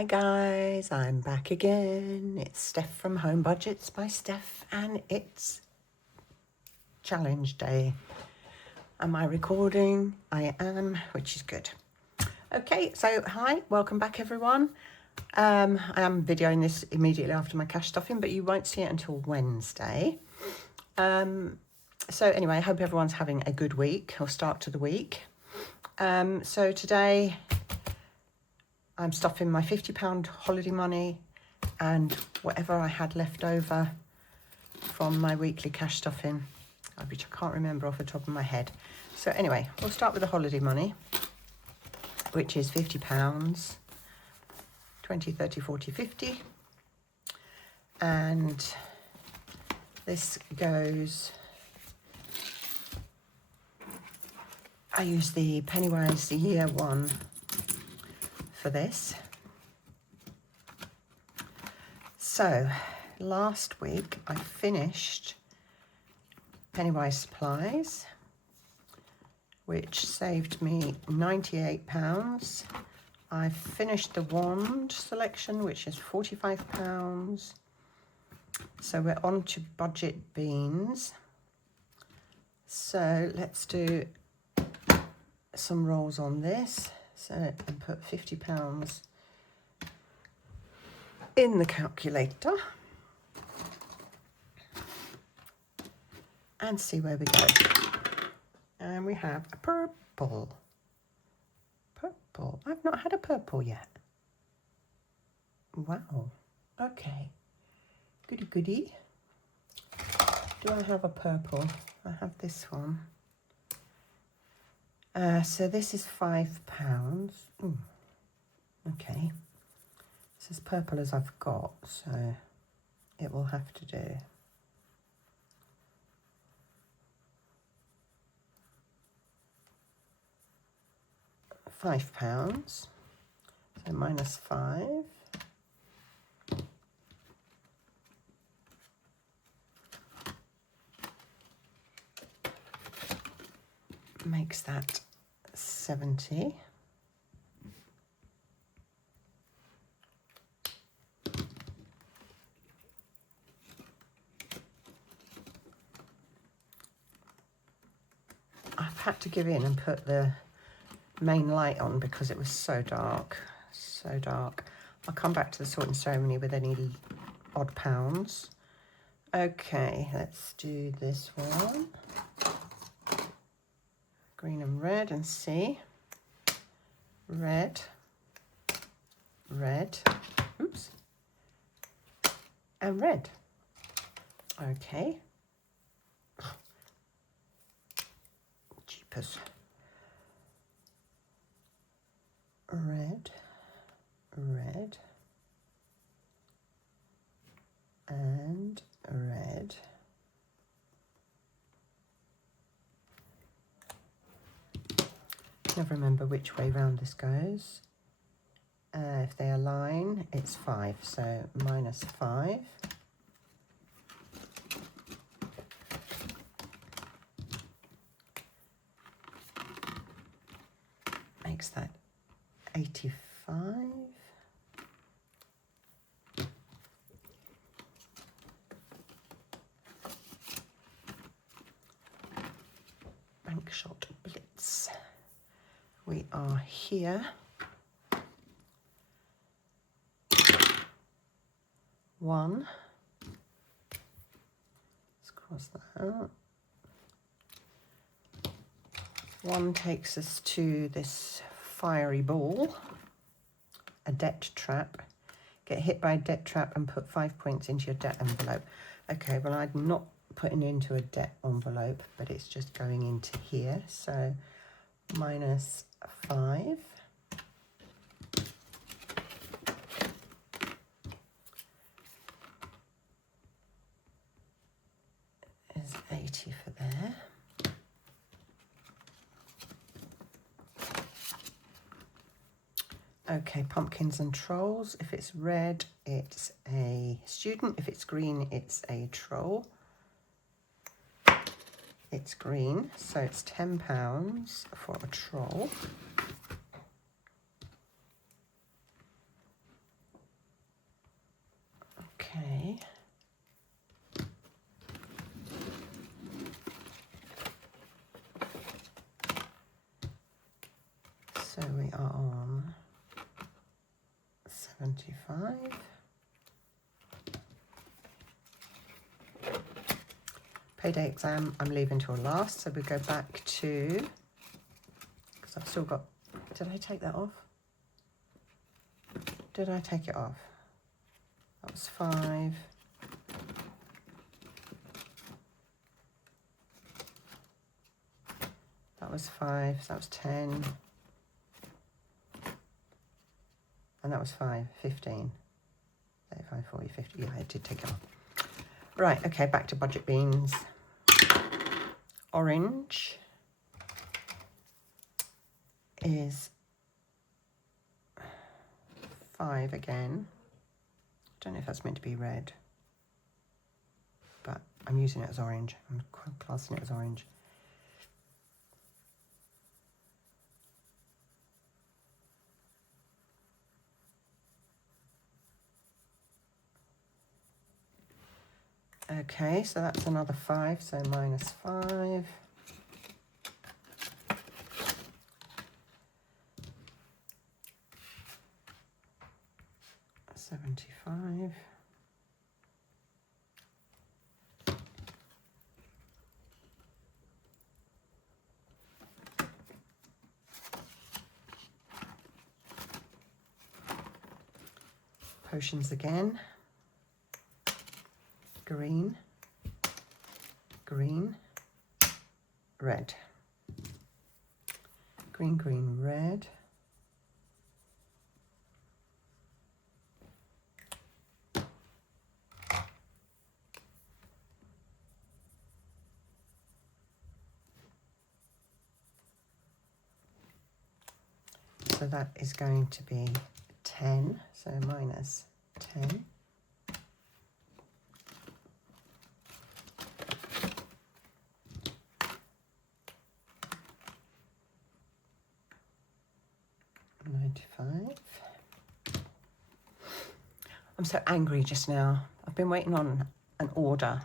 Hi guys, I'm back again. It's Steph from Home Budgets by Steph and it's challenge day. Am I recording? I am, which is good. Okay, so hi, welcome back everyone. I am videoing this immediately after my cash stuffing, but you won't see it until Wednesday. So anyway, I hope everyone's having a good week or start to the week. So today I'm stuffing my £50 holiday money and whatever I had left over from my weekly cash stuffing, which I can't remember off the top of my head. So anyway, we'll start with the holiday money, which is £50, 20, 30, 40, 50. And this goes, I use the Pennywise year one for this. So last week I finished Pennywise supplies, which saved me £98. I finished the wand selection, which is £45. So we're on to budget beans. So let's do some rolls on this. So I put £50 in the calculator and see where we go. And we have a purple. Purple. I've not had a purple yet. Wow. Okay. Goody goody. Do I have a purple? I have this one. So this is £5. Ooh. Okay. It's as purple as I've got, so it will have to do. £5. So minus 5. Makes that 70. I've had to give in and put the main light on because it was so dark, so dark. I'll come back to the sorting ceremony with any odd pounds. Okay, let's do this one. Green and red and see. Red, red, oops, and red. Okay. Jeepers. Red, red, and red. Never remember which way round this goes. If they align, it's 5, so minus 5. Makes that 85. Bank shot blitz. We are here. 1. Let's cross that out. 1 takes us to this fiery ball, a debt trap. Get hit by a debt trap and put 5 points into your debt envelope. Okay, well, I'm not putting into a debt envelope, but it's just going into here. So minus 5. Is 80 for there. Okay, pumpkins and trolls. If it's red, it's a student. If it's green, it's a troll. It's green, so it's £10 for a troll. Okay. So we are on 75. Payday exam, I'm leaving till last, so we go back to, because I've still got, did I take that off? Did I take it off? That was 5. That was 5, so that was 10. And that was 5, 15. 35, 40, 50, yeah, I did take it off. Right, okay, back to budget beans. Orange is 5 again. I don't know if that's meant to be red, but I'm using it as orange. I'm classing it as orange. Okay, so that's another 5, so minus 5. $75. Potions again. Green, green, red. Green, green, red. So that is going to be 10, so minus 10. I'm so angry just now. I've been waiting on an order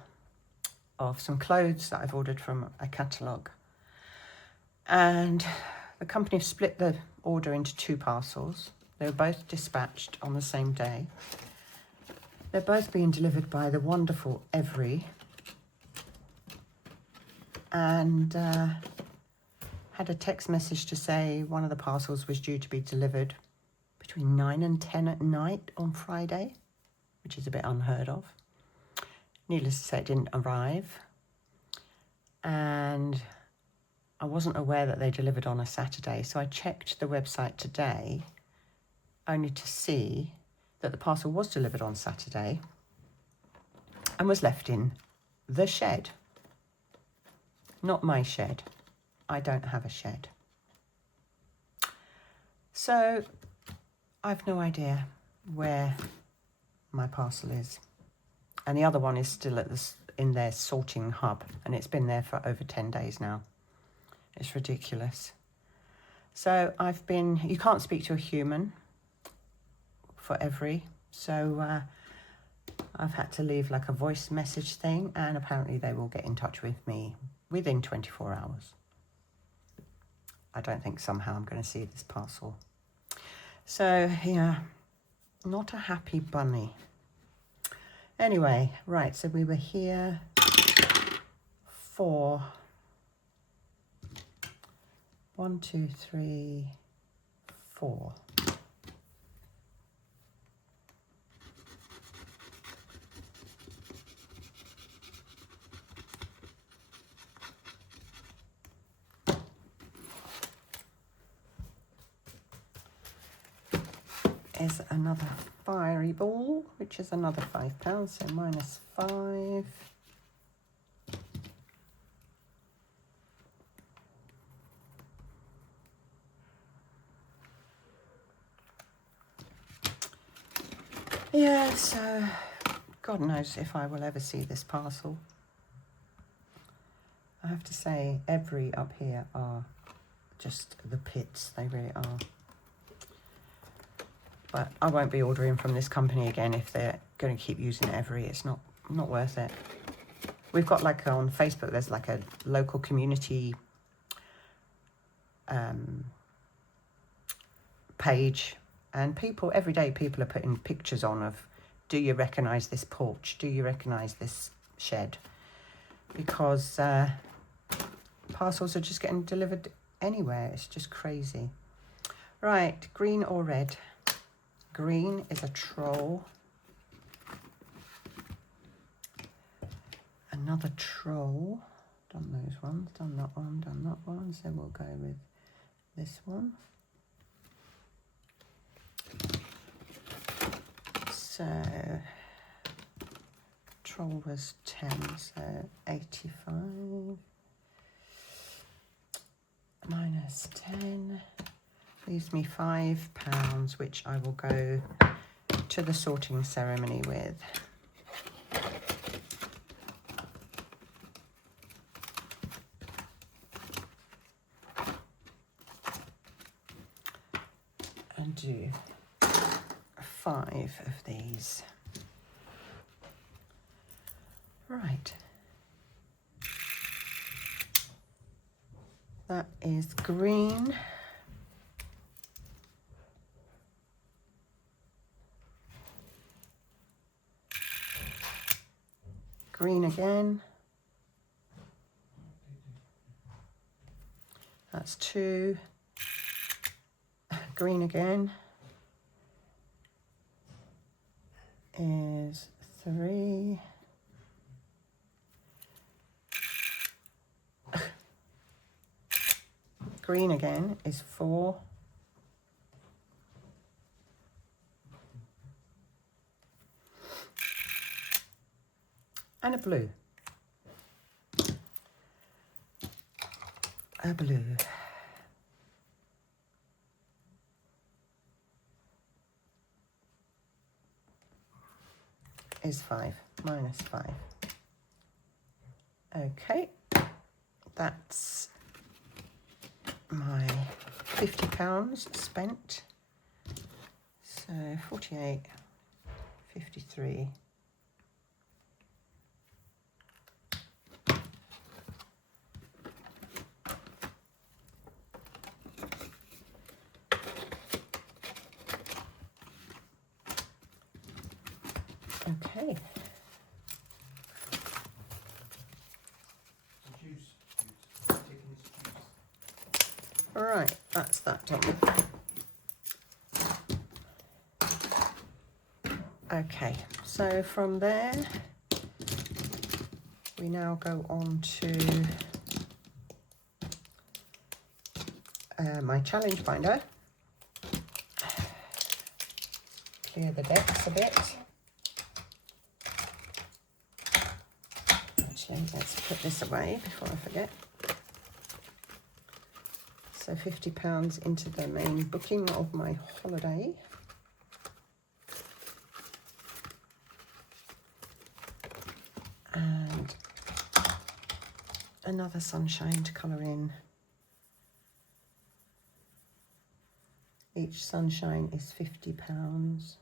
of some clothes that I've ordered from a catalogue. And the company have split the order into 2 parcels. They were both dispatched on the same day. They're both being delivered by the wonderful Every. And had a text message to say one of the parcels was due to be delivered between 9 and 10 at night on Friday, which is a bit unheard of. Needless to say, it didn't arrive. And I wasn't aware that they delivered on a Saturday, so I checked the website today only to see that the parcel was delivered on Saturday and was left in the shed. Not my shed. I don't have a shed. So I've no idea where my parcel is. And the other one is still at in their sorting hub, and it's been there for over 10 days now. It's ridiculous. So you can't speak to a human for Every, so I've had to leave like a voice message thing, and apparently they will get in touch with me within 24 hours. I don't think somehow I'm going to see this parcel. So, yeah, not a happy bunny. Anyway, right, so we were here for 1, 2, 3, 4. Is another fiery ball, which is another £5, so minus 5. Yeah, so God knows if I will ever see this parcel. I have to say, Every up here are just the pits, they really are. But I won't be ordering from this company again if they're going to keep using Every. It's not worth it. We've got like on Facebook, there's like a local community page, and people every day people are putting pictures on of, do you recognize this porch? Do you recognize this shed? Because parcels are just getting delivered anywhere. It's just crazy. Right, green or red? Green is a troll. Another troll. Done those ones, done that one. So we'll go with this one. So troll was 10, so 85 minus 10 leaves me £5, which I will go to the sorting ceremony with. And do 5 of these. Right. That is green. Green again. That's 2. Green again is 3. Green again is 4. And a blue. A blue. Is 5, minus 5. Okay, that's my £50 spent. So 48, 53. Okay. All right, that's that done. Okay, so from there, we now go on to my challenge binder. Clear the decks a bit. Actually, let's put this away before I forget. So £50 into the main booking of my holiday. And another sunshine to colour in. Each sunshine is £50.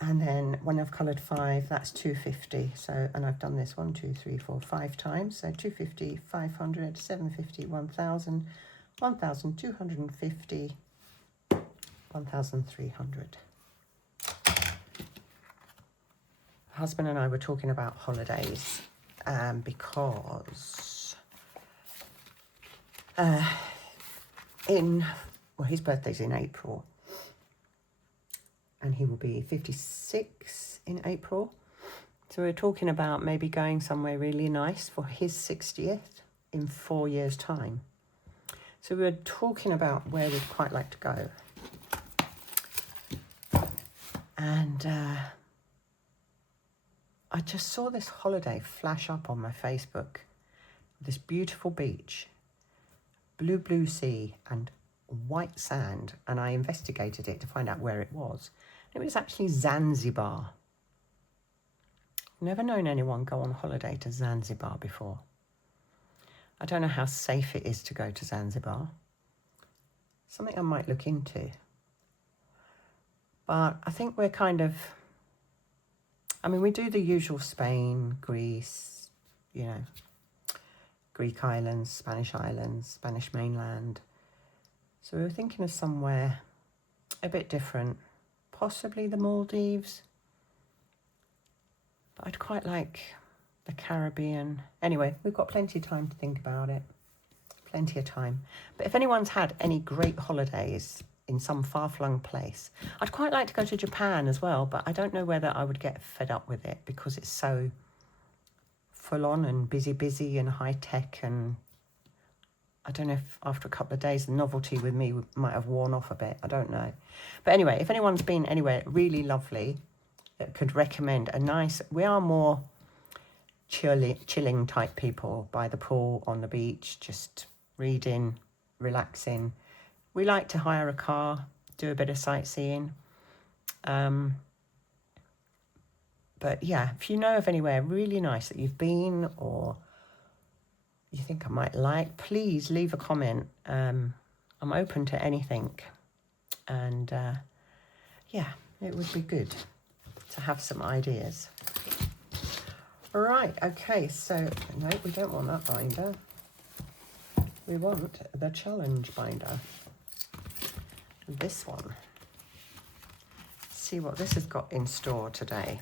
And then when I've coloured 5, that's £250. So, and I've done this 1, 2, 3, 4, 5 times. So 250, 500, 750, 1,000, 1,250, 1,300. Husband and I were talking about holidays because his birthday's in April. And he will be 56 in April. So we're talking about maybe going somewhere really nice for his 60th in 4 years' time. So we were talking about where we'd quite like to go. And I just saw this holiday flash up on my Facebook. This beautiful beach, blue sea and white sand. And I investigated it to find out where it was. It was actually Zanzibar. Never known anyone go on holiday to Zanzibar before. I don't know how safe it is to go to Zanzibar. Something I might look into. But I think we're kind of, I mean, we do the usual Spain, Greece, you know, Greek islands, Spanish mainland. So we were thinking of somewhere a bit different, possibly the Maldives. But I'd quite like the Caribbean. Anyway, we've got plenty of time to think about it. Plenty of time. But if anyone's had any great holidays in some far-flung place, I'd quite like to go to Japan as well, but I don't know whether I would get fed up with it because it's so full-on and busy and high-tech, and I don't know if after a couple of days the novelty with me might have worn off a bit. I don't know. But anyway, if anyone's been anywhere really lovely that could recommend a nice, we are more chilling type people, by the pool, on the beach, just reading, relaxing. We like to hire a car, do a bit of sightseeing. But yeah, if you know of anywhere really nice that you've been or you think I might like, please leave a comment. I'm open to anything. And yeah, it would be good to have some ideas. All right, okay, so no, we don't want that binder. We want the challenge binder. This one. See what this has got in store today.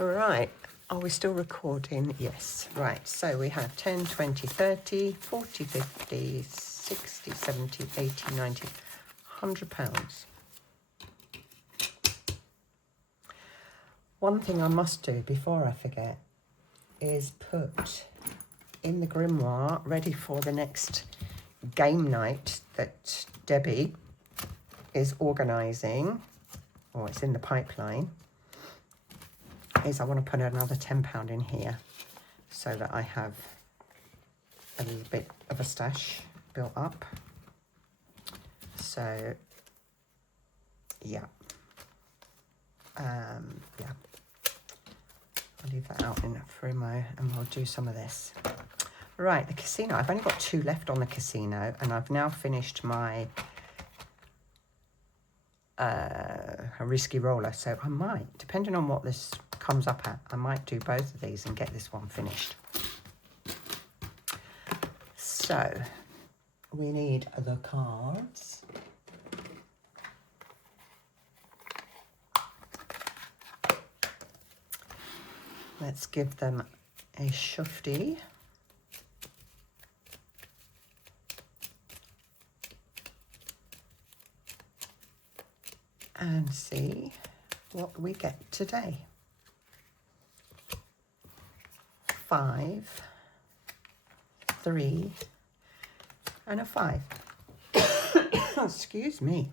All right, are we still recording? Yes, right, so we have 10, 20, 30, 40, 50, 60, 70, 80, 90, £100. One thing I must do before I forget is put in the grimoire, ready for the next game night that Debbie is organising, or it's in the pipeline, is I want to put another £10 in here so that I have a little bit of a stash built up. So, yeah. Yeah. I'll leave that out in Frimo and we'll do some of this. Right, the casino. I've only got 2 left on the casino, and I've now finished my risky roller. So I might, depending on what this comes up at, I might do both of these and get this one finished. So we need the cards. Let's give them a shufty. And see what we get today. 5, 3, and a 5. Excuse me.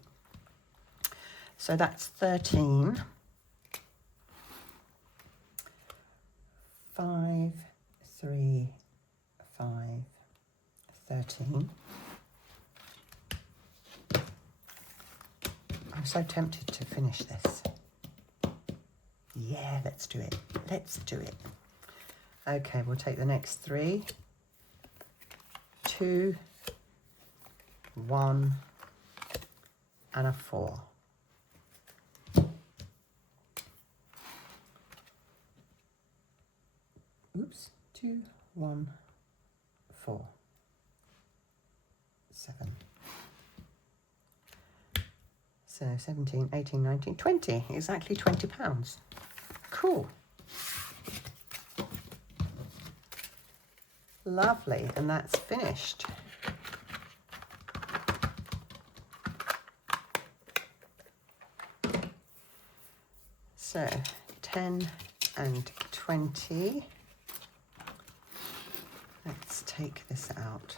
So that's 13. 5, 3, 5, 13. I'm so tempted to finish this. Yeah, let's do it. Let's do it. Okay, we'll take the next 3, 2, 1, and a 4. Oops, 2, 1, 4, 7. So 17, 18, 19, 20, exactly £20. Cool. Lovely, and that's finished. So 10 and 20. Let's take this out.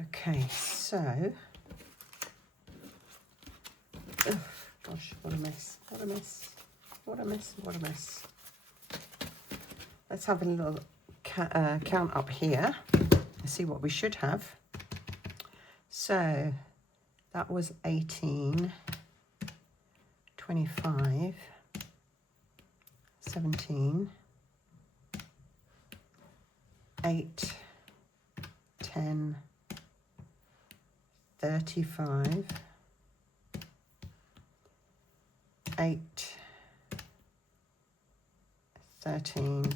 Okay, so, oh, gosh, what a mess, what a mess, what a mess, what a mess. Let's have a little count up here and see what we should have. So that was 18, 25, 17, 8, 10, 35, 8, 13,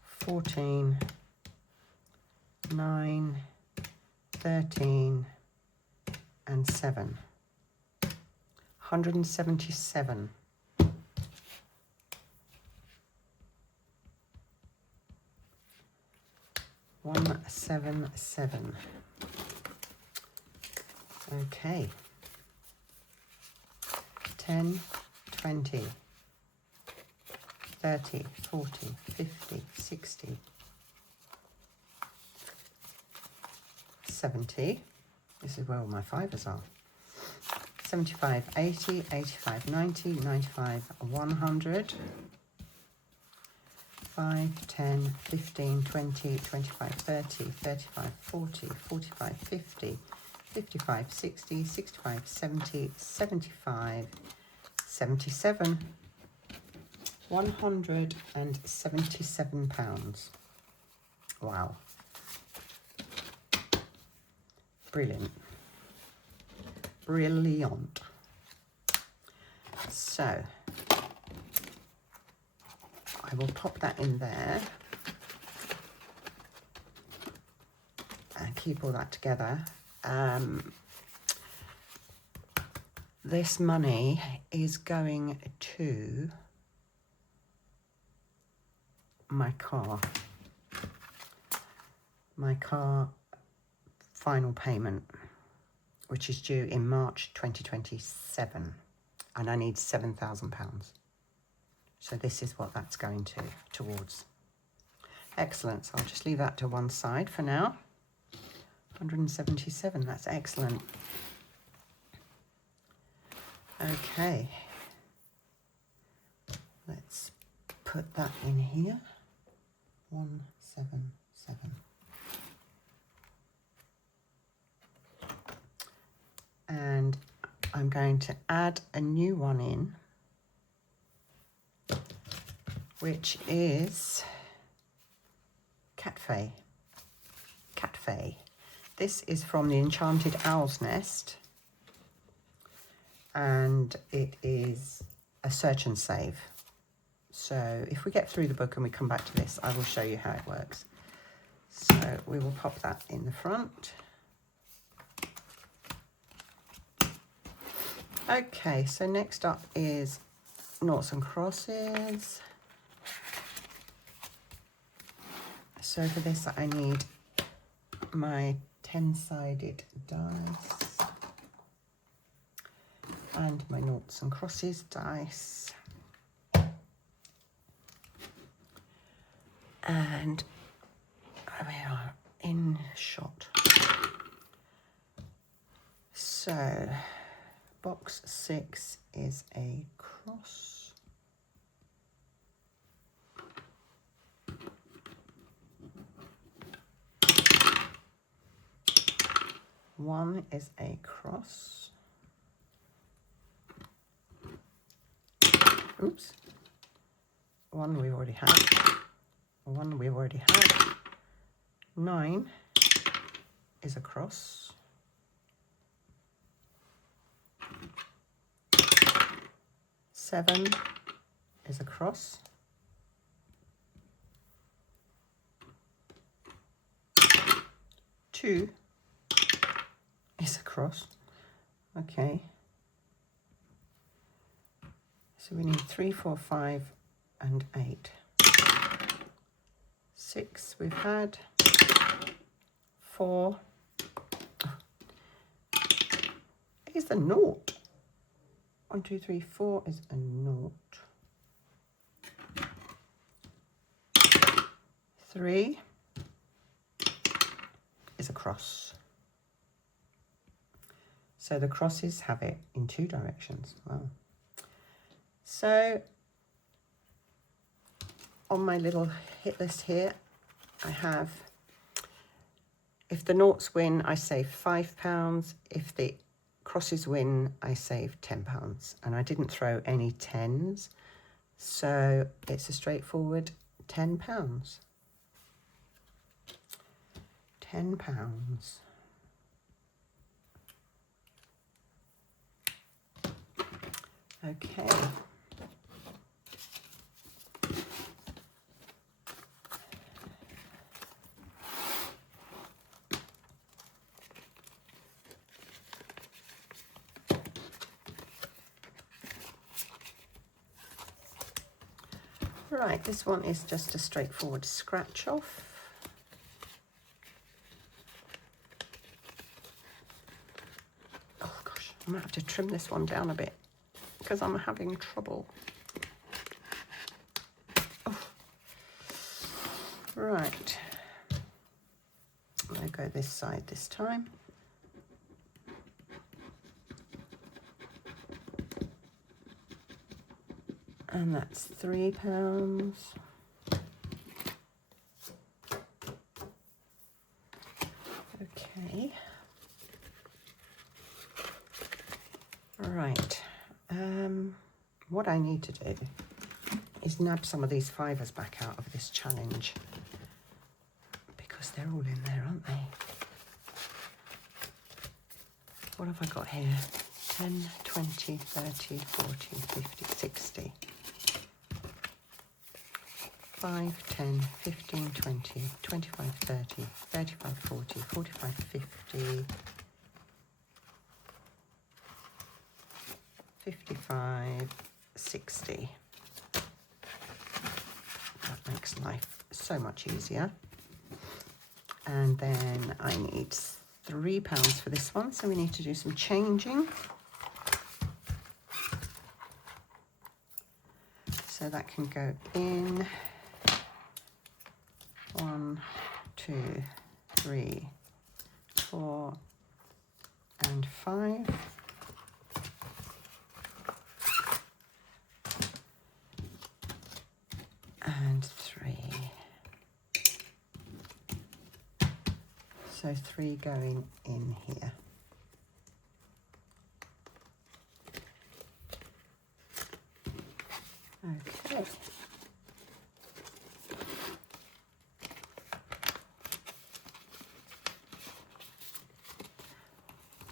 14, 9, 13, and 7. 177. $177. Okay. 10, 20, 30, 40, 50, 60, 70. This is where all my fivers are. 75, 80, 85, 90, 95, 100. 5, 10, 15, 20, 25, 30, 35, 40, 45, 50, 55, 60, 65, 70, 75, 77. £177. Wow. Brilliant. Brilliant. So I will pop that in there and keep all that together. This money is going to my car final payment, which is due in March 2027, and I need £7,000. So this is what that's going towards. Excellent. So I'll just leave that to one side for now. 177, that's excellent. Okay. Let's put that in here. 177. And I'm going to add a new one in, which is Catfay. Catfay. This is from the Enchanted Owl's Nest, and it is a search and save. So if we get through the book and we come back to this, I will show you how it works. So we will pop that in the front. Okay, so next up is Noughts and Crosses. So for this I need my 10-sided dice and my Noughts and Crosses dice. And we are in shot. So box 6 is a cross. One is a cross. Oops. One we've already had. One we've already had. 9 is a cross. 7 is a cross. 2 is a cross. Okay. So we need 3, 4, 5, and 8. 6 we've had. 4 is the naught. 1, 2, 3, 4 is a naught. 3 is a cross. So the crosses have it in 2 directions. Wow. So on my little hit list here, I have If the noughts win, I save £5. If the crosses win, I save £10. And I didn't throw any 10s, so it's a straightforward £10. £10. Okay. Right, this one is just a straightforward scratch off. Oh gosh, I might have to trim this one down a bit because I'm having trouble. Oh. Right, I'm going to go this side this time. And that's £3. Okay. Right. What I need to do is nab some of these fivers back out of this challenge because they're all in there, aren't they? What have I got here? 10, 20, 30, 40, 50, 60. 5, 10, 15, 20, 25, 30, 35, 40, 45, 50, 55, 60. That makes life so much easier. And then I need £3 for this one, so we need to do some changing. So that can go in 1, 2, 3, 4, and 5. And 3. So 3 going in here. Okay.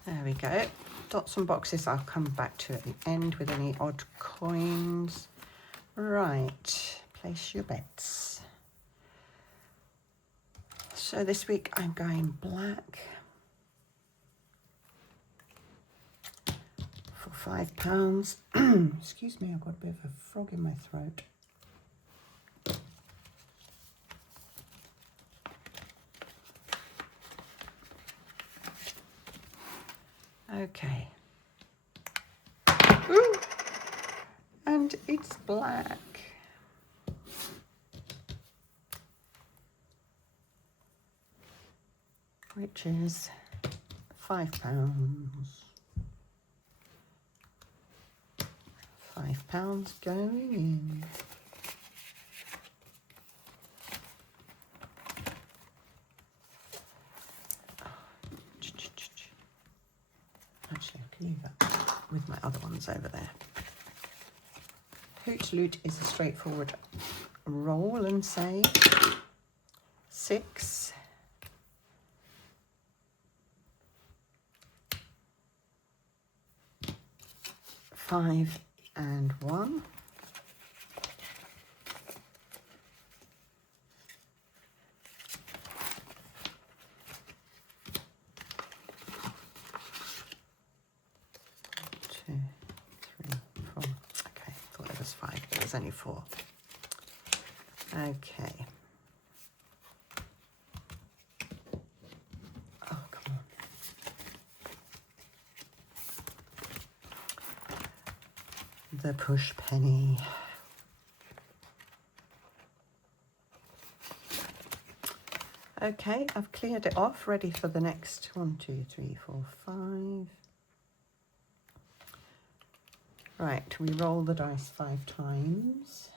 There we go. Dots and boxes I'll come back to at the end with any odd coins. Right, place your bets. So this week I'm going black for £5. Excuse me, I've got a bit of a frog in my throat. Okay. Ooh. And it's black. Which is £5. £5 going in. Actually, I can leave that with my other ones over there. Hoot Loot is a straightforward roll and save. 6. 5 and 1. 2, 3, 4. Okay, I thought it was 5, but it was only 4. Okay. Oh, come on. The push penny. Okay, I've cleared it off, ready for the next 1, 2, 3, 4, 5. Right, we roll the dice 5 times.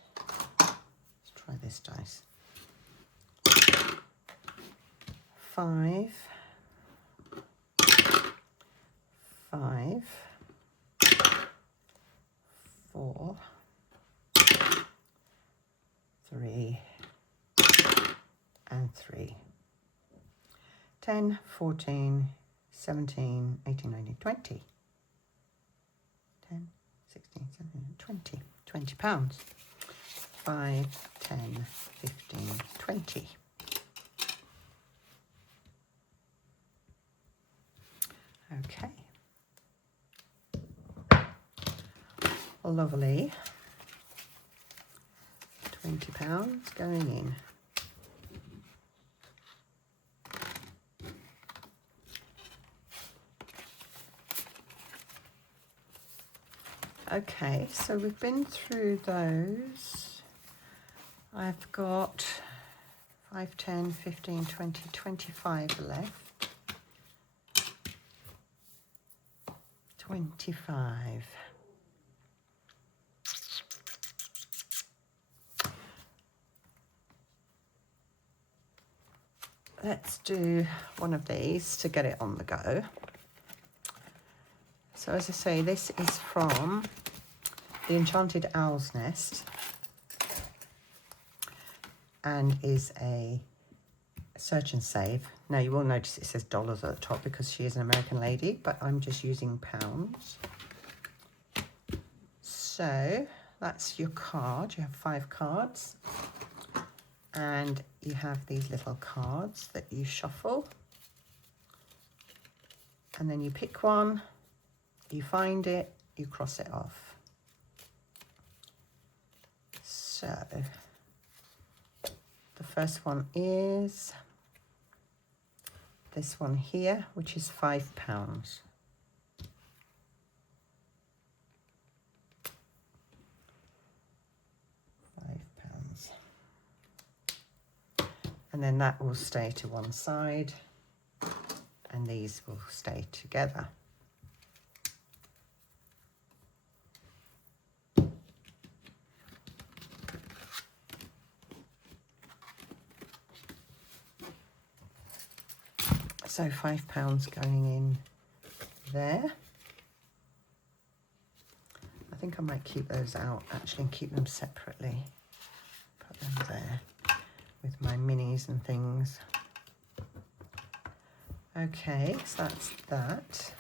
Let's try this dice. 5, 5, 4, 3, and 3. 10, 14, 17, 18, 19, 20. 10, 16, 17, 20. 20 pounds. 5, 10, 15, 20. Okay. Lovely. 20 pounds going in. Okay, so we've been through those. I've got 5, 10, 15, 20, 25 left. 25. Let's do one of these to get it on the go. So as I say, this is from the Enchanted Owl's Nest and is a search and save. Now you will notice it says dollars at the top because she is an American lady, but I'm just using pounds. So that's your card. You have 5 cards and you have these little cards that you shuffle, and then you pick one, you find it, you cross it off. So the first one is this one here, which is £5. £5. And then that will stay to one side and these will stay together. So £5 going in there. I think I might keep those out actually and keep them separately. Put them there with my minis and things. Okay, so that's that.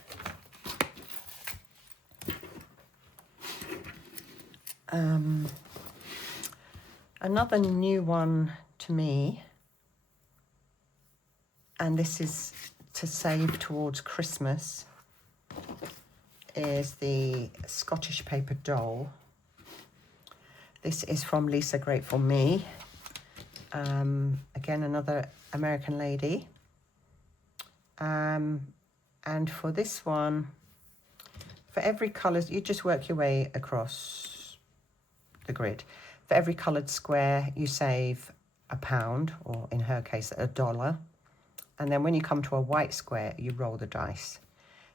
Another new one to me, and this is to save towards Christmas, is the Scottish paper doll. This is from Lisa Grateful Me. Again, another American lady. And for this one, for every colour, you just work your way across the grid. For every coloured square, you save £1, or in her case, $1. And then when you come to a white square, you roll the dice.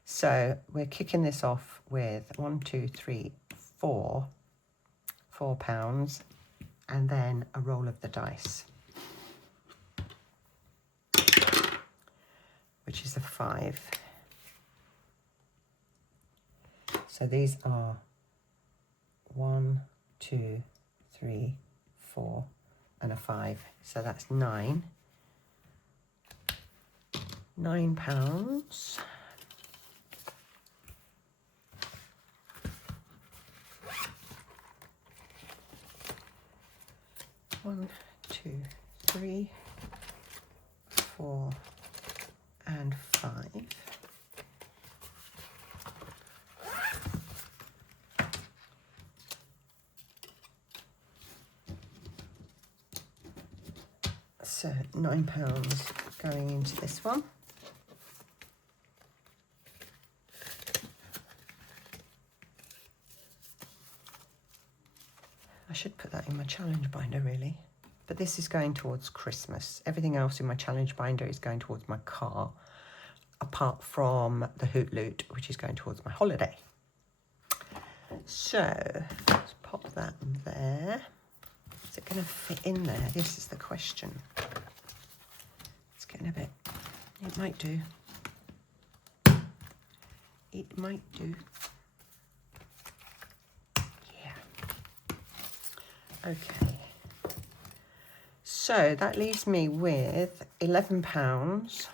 So we're kicking this off with 1, 2, 3, 4 £4, and then a roll of the dice, which is a 5. So these are 1, 2, 3, 4, and a 5. So that's 9. £9. One, 2, 3, 4, and 5. So £9 going into this one. I should put that in my challenge binder really, but this is going towards Christmas. Everything else in my challenge binder is going towards my car, apart from the Hoot Loot, which is going towards my holiday. So let's pop that there. Is it going to fit in there? This is the question. It's getting a bit It might do. It might do. Yeah. Okay. So that leaves me with £11.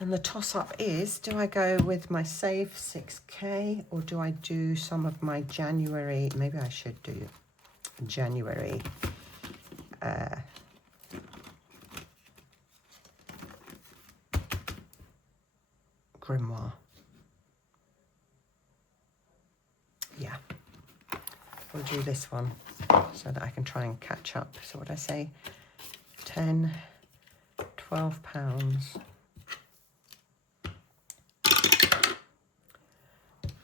And the toss-up is, do I go with my save 6K or do I do some of my January, maybe I should do January grimoire. Yeah, we'll do this one so that I can try and catch up. So what I say, 10, £12.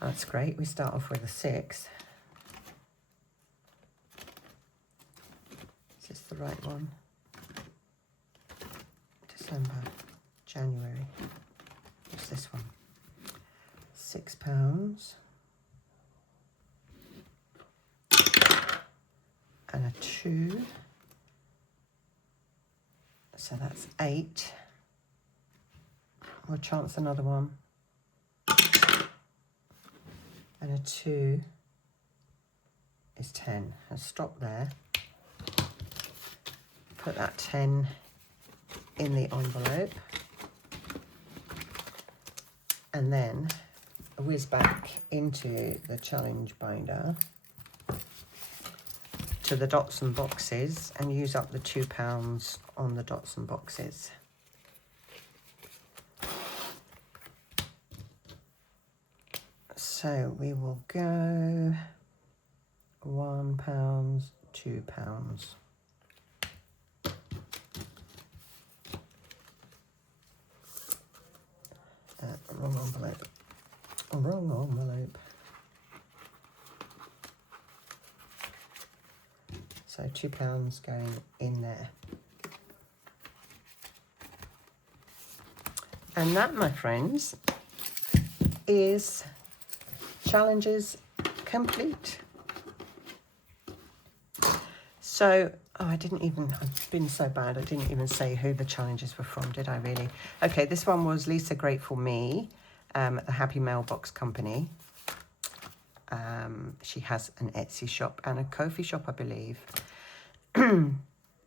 That's great. We start off with a 6. Is this the right one? December, January. What's this one? £6. And a 2. So that's 8. We'll chance another one. And a 2 is 10. And stop there. Put that 10 in the envelope. And then whiz back into the challenge binder to the dots and boxes and use up the £2 on the dots and boxes. So we will go £1, £2. Wrong envelope. Wrong envelope. So £2 going in there. And that, my friends, is challenges complete. So, oh, I've been so bad, I didn't even say who the challenges were from, did I really? Okay, this one was Lisa Grateful Me, at the Happy Mailbox Company. She has an Etsy shop and a Ko-fi shop, I believe.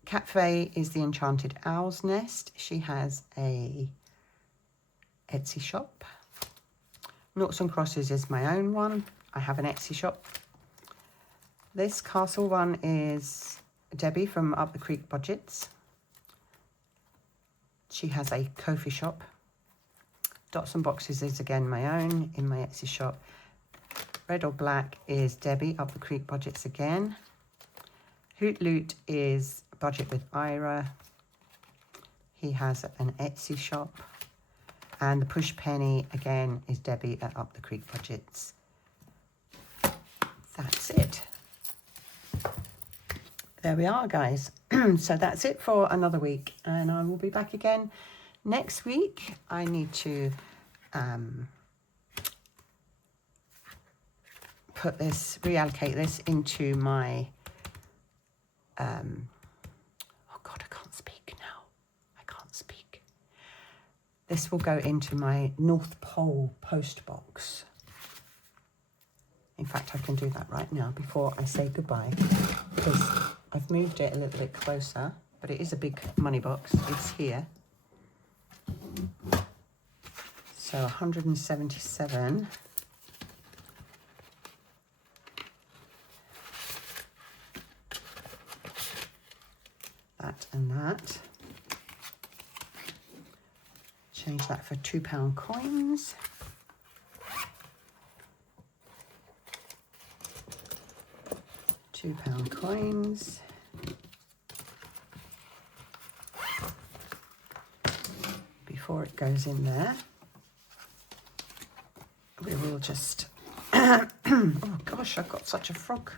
Cafe is the Enchanted Owl's Nest. She has a Etsy shop. Noughts and Crosses is my own one. I have an Etsy shop. This castle one is Debbie from Up the Creek Budgets. She has a Ko-fi shop. Dots and Boxes is again my own in my Etsy shop. Red or Black is Debbie, Up the Creek Budgets again. Hoot Loot is Budget with Ira. He has an Etsy shop. And the Push Penny again is Debbie at Up the Creek Budgets. That's it. There we are, guys. So that's it for another week, and I will be back again next week. I need to reallocate this into my oh God, I can't speak now. I can't speak. This will go into my North Pole post box. In fact, I can do that right now before I say goodbye, because I've moved it a little bit closer, but it is a big money box. It's here. So 177. That and that. Change that for £2 coins. £2 coins. Before it goes in there, we will just, oh gosh, I've got such a frog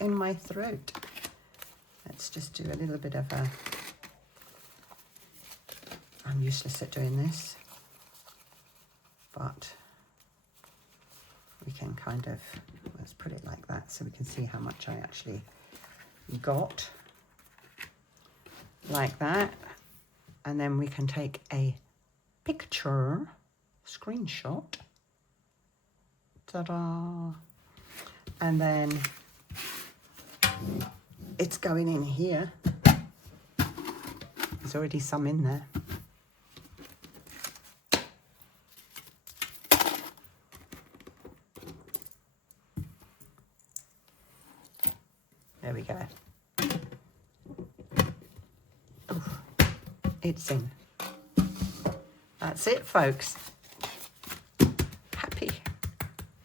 in my throat. Let's just do a little bit of I'm useless at doing this, but we can kind of, let's put it like that so we can see how much I actually got. like that. And then we can take a picture, screenshot. Ta-da! And then it's going in here. There's already some in there. There we go. Oof, it's in. That's it, folks. Happy.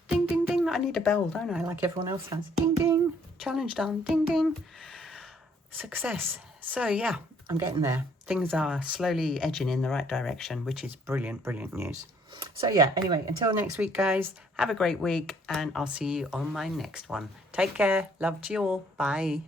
Ding, ding, ding. I need a bell, don't I? Like everyone else has. Ding, ding. Challenge done. Ding, ding. Success. So, yeah, I'm getting there. Things are slowly edging in the right direction, which is brilliant, brilliant news. So, yeah, anyway, until next week, guys, have a great week, and I'll see you on my next one. Take care. Love to you all. Bye.